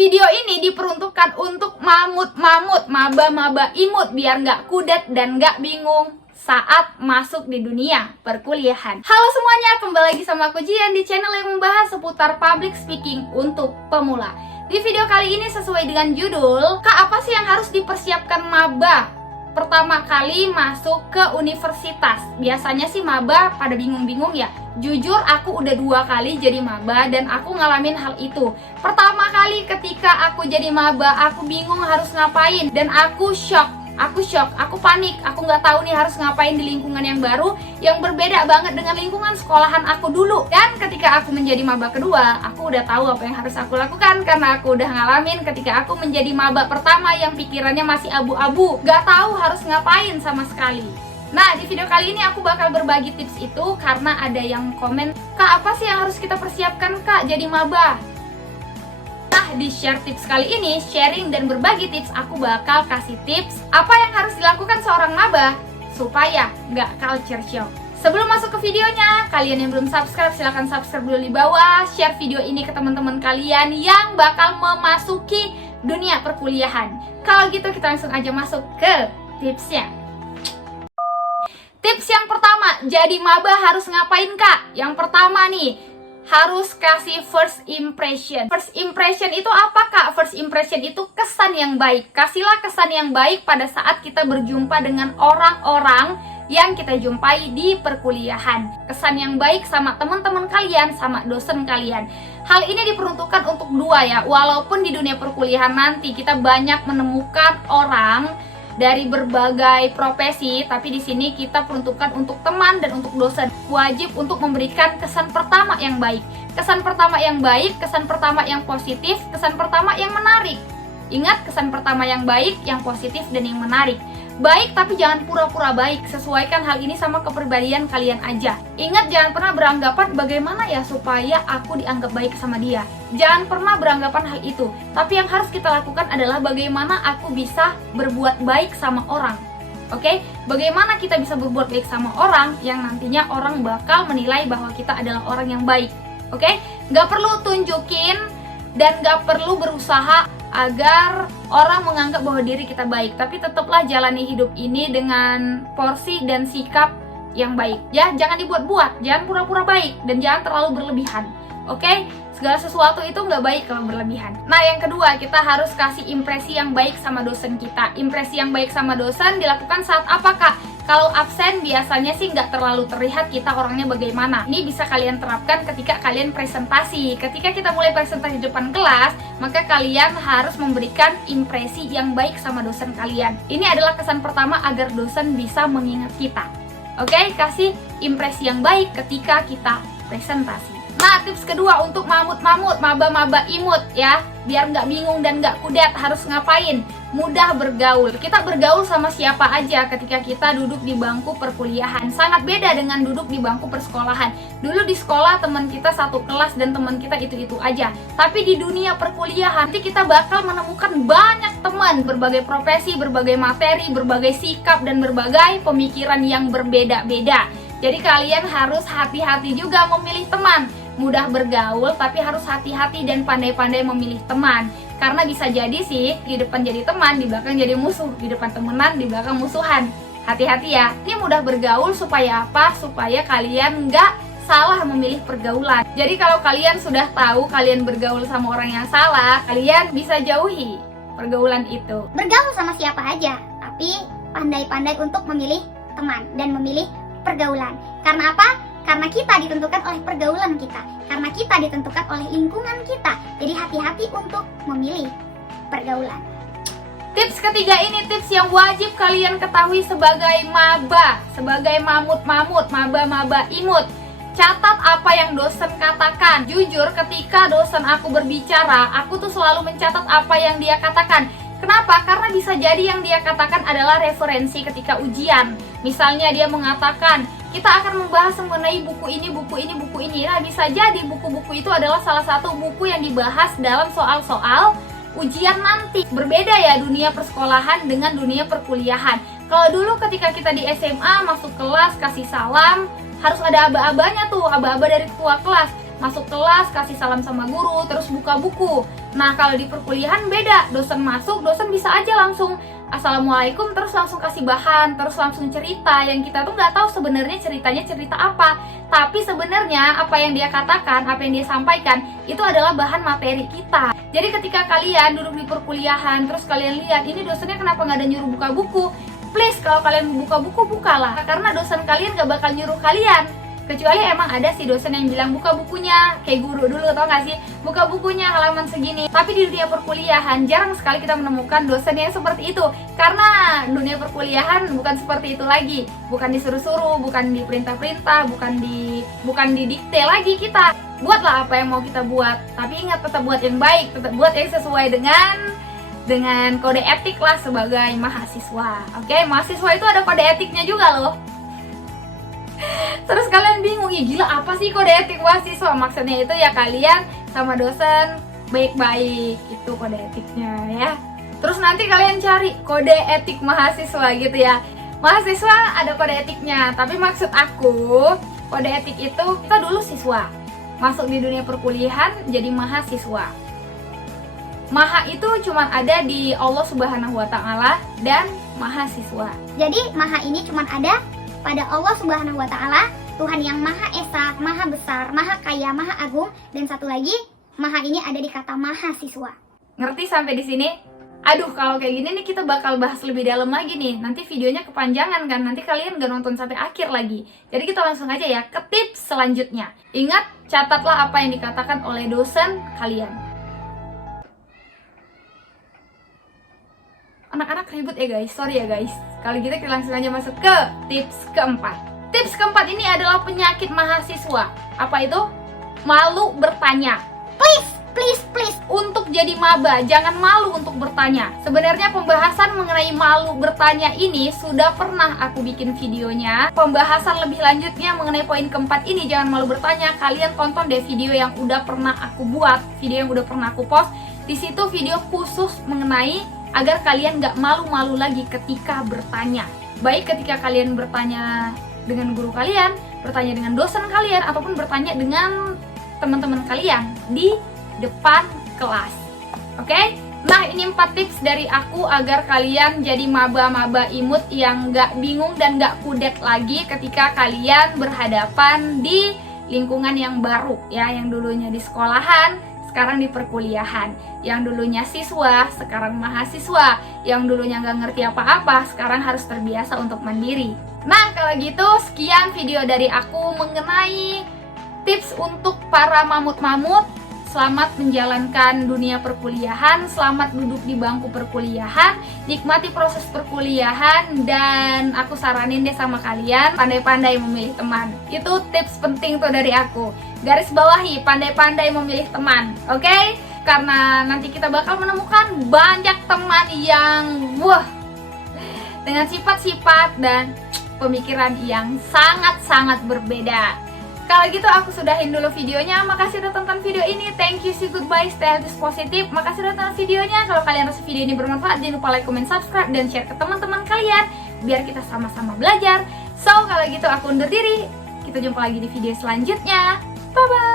Video ini diperuntukkan untuk mamut-mamut, maba-maba imut biar nggak kudet dan nggak bingung saat masuk di dunia perkuliahan. Halo semuanya, kembali lagi sama aku Jian di channel yang membahas seputar public speaking untuk pemula. Di video kali ini sesuai dengan judul, Kak, apa sih yang harus dipersiapkan maba pertama kali masuk ke universitas? Biasanya sih maba pada bingung-bingung ya. Jujur aku udah 2 kali jadi maba dan aku ngalamin hal itu. Pertama kali ketika aku jadi maba, aku bingung harus ngapain dan aku shock, aku panik, aku nggak tahu nih harus ngapain di lingkungan yang baru yang berbeda banget dengan lingkungan sekolahan aku dulu. Dan ketika aku menjadi maba kedua, aku udah tahu apa yang harus aku lakukan karena aku udah ngalamin ketika aku menjadi maba pertama yang pikirannya masih abu-abu, nggak tahu harus ngapain sama sekali. Nah, di video kali ini aku bakal berbagi tips itu karena ada yang komen, Kak, apa sih yang harus kita persiapkan, Kak, jadi maba? Nah, di share tips kali ini, sharing dan berbagi tips, aku bakal kasih tips apa yang harus dilakukan seorang maba supaya nggak culture shock. Sebelum masuk ke videonya, kalian yang belum subscribe, silahkan subscribe dulu di bawah. Share video ini ke teman-teman kalian yang bakal memasuki dunia perkuliahan. Kalau gitu kita langsung aja masuk ke tipsnya. Tips yang pertama, jadi maba harus ngapain, Kak? Yang pertama nih, harus kasih first impression. First impression itu apa, Kak? First impression itu kesan yang baik. Kasihlah kesan yang baik pada saat kita berjumpa dengan orang-orang yang kita jumpai di perkuliahan. Kesan yang baik sama teman-teman kalian, sama dosen kalian. Hal ini diperuntukkan untuk 2 ya. Walaupun di dunia perkuliahan nanti kita banyak menemukan orang dari berbagai profesi, tapi di sini kita peruntukkan untuk teman dan untuk dosen. Wajib untuk memberikan kesan pertama yang baik. Kesan pertama yang baik, kesan pertama yang positif, kesan pertama yang menarik. Ingat, kesan pertama yang baik, yang positif dan yang menarik. Baik tapi jangan pura-pura baik, sesuaikan hal ini sama kepribadian kalian aja. Ingat, jangan pernah beranggapan bagaimana ya supaya aku dianggap baik sama dia. Jangan pernah beranggapan hal itu. Tapi yang harus kita lakukan adalah bagaimana aku bisa berbuat baik sama orang. Oke? Bagaimana kita bisa berbuat baik sama orang yang nantinya orang bakal menilai bahwa kita adalah orang yang baik. Oke? Gak perlu tunjukin dan gak perlu berusaha agar orang menganggap bahwa diri kita baik, tapi tetaplah jalani hidup ini dengan porsi dan sikap yang baik ya. Jangan dibuat-buat, jangan pura-pura baik, dan jangan terlalu berlebihan. Oke? Segala sesuatu itu nggak baik kalau berlebihan. Nah, yang kedua, kita harus kasih impresi yang baik sama dosen kita. Impresi yang baik sama dosen dilakukan saat apa, Kak? Kalau absen biasanya sih nggak terlalu terlihat kita orangnya bagaimana. Ini bisa kalian terapkan ketika kalian presentasi. Ketika kita mulai presentasi di depan kelas, maka kalian harus memberikan impresi yang baik sama dosen kalian. Ini adalah kesan pertama agar dosen bisa mengingat kita. Oke, kasih impresi yang baik ketika kita presentasi. Nah, tips kedua untuk mamut-mamut, maba-maba imut ya, biar nggak bingung dan nggak kudet harus ngapain? Mudah bergaul. Kita bergaul sama siapa aja ketika kita duduk di bangku perkuliahan. Sangat beda dengan duduk di bangku persekolahan. Dulu di sekolah teman kita satu kelas dan teman kita itu-itu aja. Tapi di dunia perkuliahan nanti kita bakal menemukan banyak teman, berbagai profesi, berbagai materi, berbagai sikap dan berbagai pemikiran yang berbeda-beda. Jadi kalian harus hati-hati juga memilih teman. Mudah bergaul tapi harus hati-hati dan pandai-pandai memilih teman. Karena bisa jadi sih di depan jadi teman, di belakang jadi musuh. Di depan temenan, di belakang musuhan. Hati-hati ya. Ini mudah bergaul supaya apa? Supaya kalian nggak salah memilih pergaulan. Jadi kalau kalian sudah tahu kalian bergaul sama orang yang salah, kalian bisa jauhi pergaulan itu. Bergaul sama siapa aja, tapi pandai-pandai untuk memilih teman dan memilih pergaulan. Karena apa? Karena kita ditentukan oleh pergaulan kita. Karena kita ditentukan oleh lingkungan kita. Jadi hati-hati untuk memilih pergaulan. Tips ketiga ini tips yang wajib kalian ketahui sebagai maba, sebagai mamut-mamut, maba-maba imut. Catat apa yang dosen katakan. Jujur, ketika dosen aku berbicara, aku tuh selalu mencatat apa yang dia katakan. Kenapa? Karena bisa jadi yang dia katakan adalah referensi ketika ujian. Misalnya dia mengatakan, kita akan membahas mengenai buku ini, buku ini, buku ini. Nah, bisa jadi buku-buku itu adalah salah satu buku yang dibahas dalam soal-soal ujian nanti. Berbeda ya dunia persekolahan dengan dunia perkuliahan. Kalau dulu ketika kita di SMA masuk kelas kasih salam, harus ada aba-abanya tuh, aba-aba dari ketua kelas. masuk kelas, kasih salam sama guru, terus buka buku. Nah, kalau di perkuliahan beda, dosen masuk, dosen bisa aja langsung assalamualaikum, terus langsung kasih bahan, terus langsung cerita yang kita tuh nggak tahu sebenarnya ceritanya cerita apa. Tapi sebenarnya apa yang dia katakan, apa yang dia sampaikan itu adalah bahan materi kita. Jadi ketika kalian duduk di perkuliahan, terus kalian lihat ini dosennya kenapa nggak ada nyuruh buka buku, please kalau kalian mau buka buku, bukalah, karena dosen kalian gak bakal nyuruh kalian. Kecuali emang ada sih dosen yang bilang buka bukunya, kayak guru dulu, tau gak sih? Buka bukunya halaman segini. Tapi di dunia perkuliahan jarang sekali kita menemukan dosen yang seperti itu. Karena dunia perkuliahan bukan seperti itu lagi. Bukan disuruh-suruh, bukan diperintah-perintah, bukan didikte lagi kita. Buatlah apa yang mau kita buat. Tapi ingat, tetap buat yang baik, tetap buat yang sesuai dengan kode etik lah sebagai mahasiswa. Oke, mahasiswa itu ada kode etiknya juga loh. Terus kalian bingung, ya gila apa sih kode etik mahasiswa? Maksudnya itu ya kalian sama dosen baik-baik, itu kode etiknya ya. Terus nanti kalian cari kode etik mahasiswa gitu ya. Mahasiswa ada kode etiknya, tapi maksud aku kode etik itu kita dulu siswa, masuk di dunia perkuliahan jadi mahasiswa. Maha itu cuma ada di Allah Subhanahu wa Ta'ala dan mahasiswa. Jadi maha ini cuma ada pada Allah Subhanahu wa Ta'ala, Tuhan yang Maha Esa, Maha Besar, Maha Kaya, Maha Agung, dan satu lagi, maha ini ada di kata mahasiswa. Ngerti sampai di sini? Aduh, kalau kayak gini nih kita bakal bahas lebih dalam lagi nih. Nanti videonya kepanjangan kan, nanti kalian gak nonton sampai akhir lagi. Jadi kita langsung aja ya ke tips selanjutnya. Ingat, catatlah apa yang dikatakan oleh dosen kalian. Anak-anak ribut ya guys, sorry ya guys. Kali kita langsung aja masuk ke tips keempat. Tips keempat ini adalah penyakit mahasiswa. Apa itu? Malu bertanya. Please. Untuk jadi maba, jangan malu untuk bertanya. Sebenarnya pembahasan mengenai malu bertanya ini sudah pernah aku bikin videonya. Pembahasan lebih lanjutnya mengenai poin keempat ini, jangan malu bertanya. Kalian tonton deh video yang udah pernah aku buat, video yang udah pernah aku post. Di situ video khusus mengenai agar kalian gak malu-malu lagi ketika bertanya. Baik ketika kalian bertanya dengan guru kalian, bertanya dengan dosen kalian, ataupun bertanya dengan teman-teman kalian di depan kelas. Oke? Nah, ini 4 tips dari aku agar kalian jadi maba-maba imut yang gak bingung dan gak kudet lagi ketika kalian berhadapan di lingkungan yang baru ya, yang dulunya di sekolahan, sekarang di perkuliahan. Yang dulunya siswa, sekarang mahasiswa. Yang dulunya nggak ngerti apa-apa, sekarang harus terbiasa untuk mandiri. Nah, kalau gitu sekian video dari aku mengenai tips untuk para mamut-mamut. Selamat menjalankan dunia perkuliahan, selamat duduk di bangku perkuliahan, nikmati proses perkuliahan, dan aku saranin deh sama kalian, pandai-pandai memilih teman. Itu tips penting tuh dari aku. Garis bawahi, pandai-pandai memilih teman, oke? Karena nanti kita bakal menemukan banyak teman yang dengan sifat-sifat dan pemikiran yang sangat-sangat berbeda. Kalau gitu aku sudahin dulu videonya. Makasih udah tonton video ini. Thank you, see goodbye, stay healthy, positif. Makasih udah tonton videonya. Kalau kalian rasa video ini bermanfaat, jangan lupa like, comment, subscribe, dan share ke teman-teman kalian biar kita sama-sama belajar. So, kalau gitu aku undur diri. Kita jumpa lagi di video selanjutnya. Bye-bye.